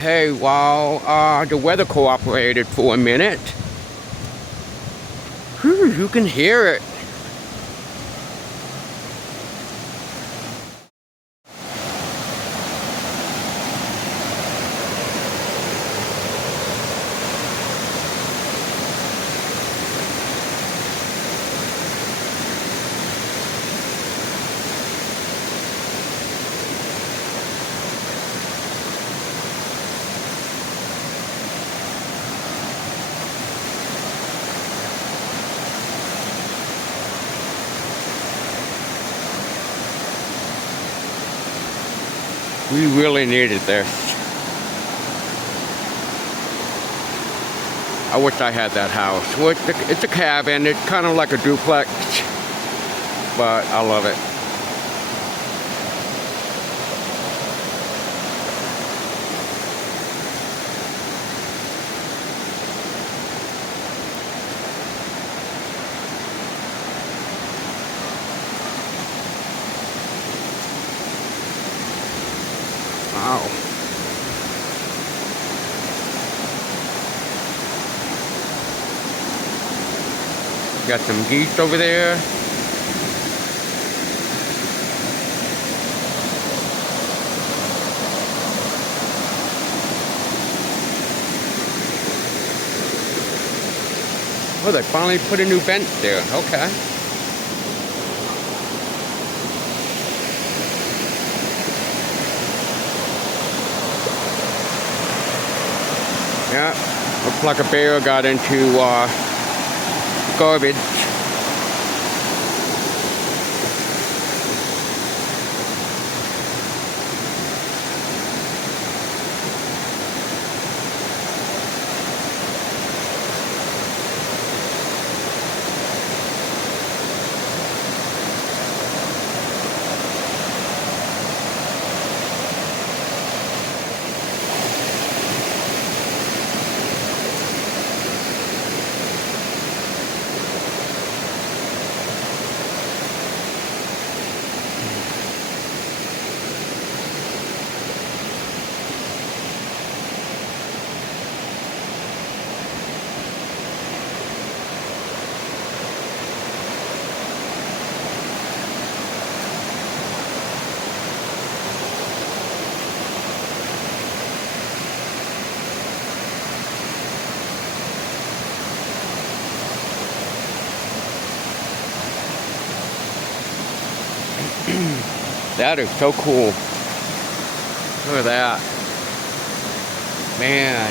Hey, while the weather cooperated for a minute, you can hear it. We really needed this. I wish I had that house. Well, it's a cabin. It's kind of like a duplex, but I love it. Wow. Got some geese over there. Oh, they finally put a new bench there. Okay. Yeah, looks like a bear got into garbage. That is so cool. Look at that. Man.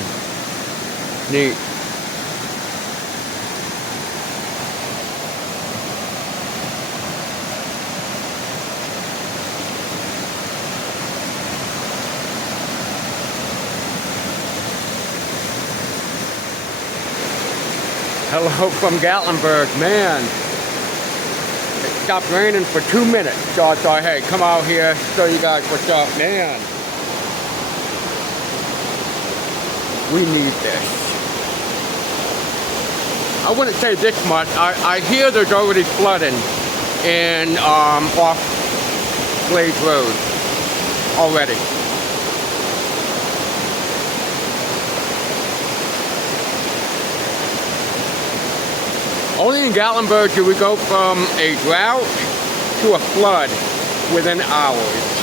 Neat. Hello from Gatlinburg, man. It stopped raining for 2 minutes, so I thought, hey, come out here, show you guys what's up, man. We need this. I wouldn't say this much. I hear there's already flooding in off Glades Road already. Only in Gatlinburg do we go from a drought to a flood within hours.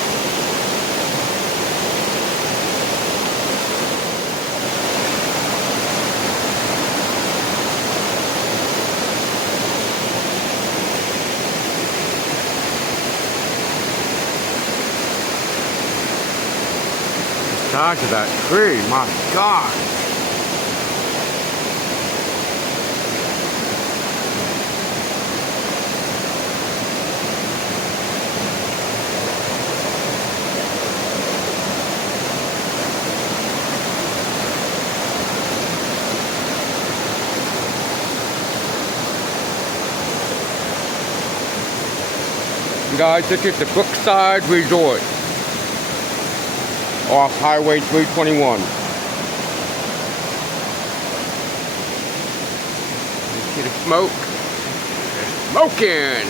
The size of that tree, my God. Guys, this is the Brookside Resort off Highway 321. You see the smoke? It's smoking!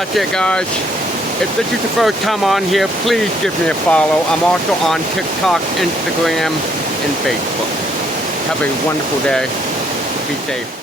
that's it, guys. If this is the first time on here, please give me a follow. I'm also on TikTok, Instagram, and Facebook. Have a wonderful day. Be safe.